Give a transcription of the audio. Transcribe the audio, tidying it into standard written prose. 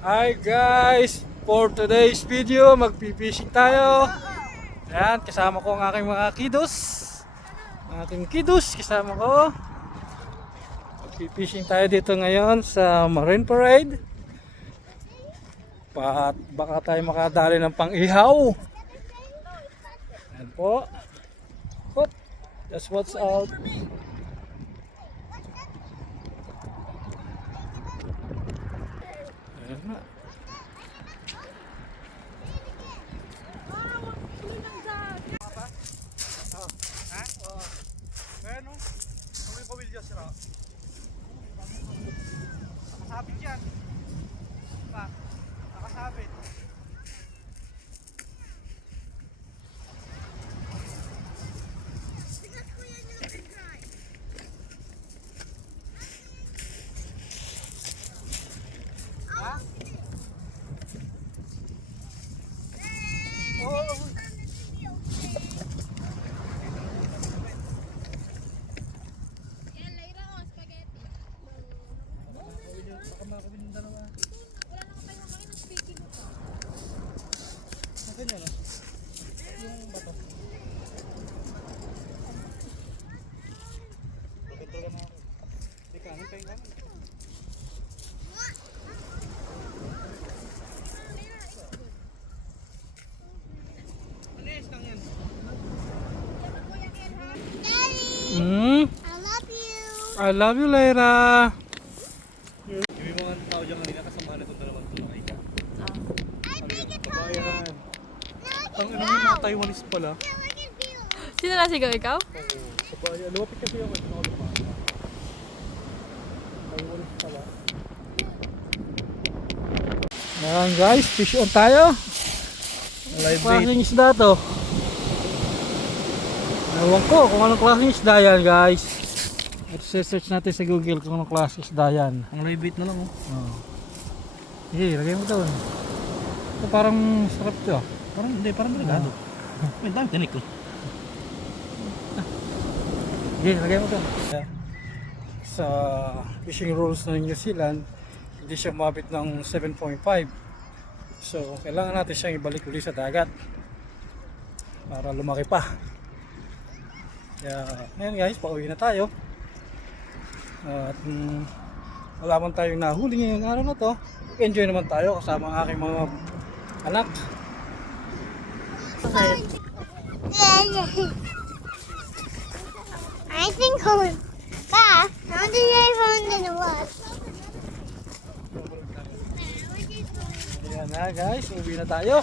Hi guys! For today's video, magpipishing tayo. Ayan, kasama ko ang aking mga kiddos. Ang aking kiddos, kasama ko. Magpipishing tayo dito ngayon sa Marine Parade. Baka tayo makadali ng pang-ihaw. Ayan po. Hop, that's what's out. Ayan na. Bueno, kami pamilya sila. Nakasabit yan. Diba? Nakasabit. Ha? Oh. Ganyan no? Yung bato. Pagkatulog na ako. Hindi ka, ano kayo kami? Alis lang yan. Daddy! I love you! I love you, Lyra! Yung mga tao dyan kanina kasama na itong dalawang tulakay ka. I think it's Bayan. no, Ang ina yung mga Taiwanese pala. look at you! Sino nasigaw ikaw? Oo. Sa bayan. Lumapit kasi ako. Nakalumaan. Taiwanese pala. Ayan guys, fish on tayo. Live bait. Klaseng isda to. Ewan ko kung anong klaseng isda yan guys. At search natin sa Google kung anong klaseng isda yan. Ang live bait na lang oh. Oh. Sige, lagay mo doon. Ito parang sarap to ah. Parang hindi, parang delikado. May dami tinik ko. Sige, lagay mo doon. Sa fishing rules ng New Zealand, hindi siya mabit ng 7.5. So, kailangan natin siyang ibalik ulit sa dagat para lumaki pa. Kaya, ngayon guys, pauwi na tayo. At wala man tayong nahuli ngayong araw na to. Enjoy naman tayo kasama ang aking mga anak. I think home. Pa, how did I find the what? Ayan na guys, uwi na tayo.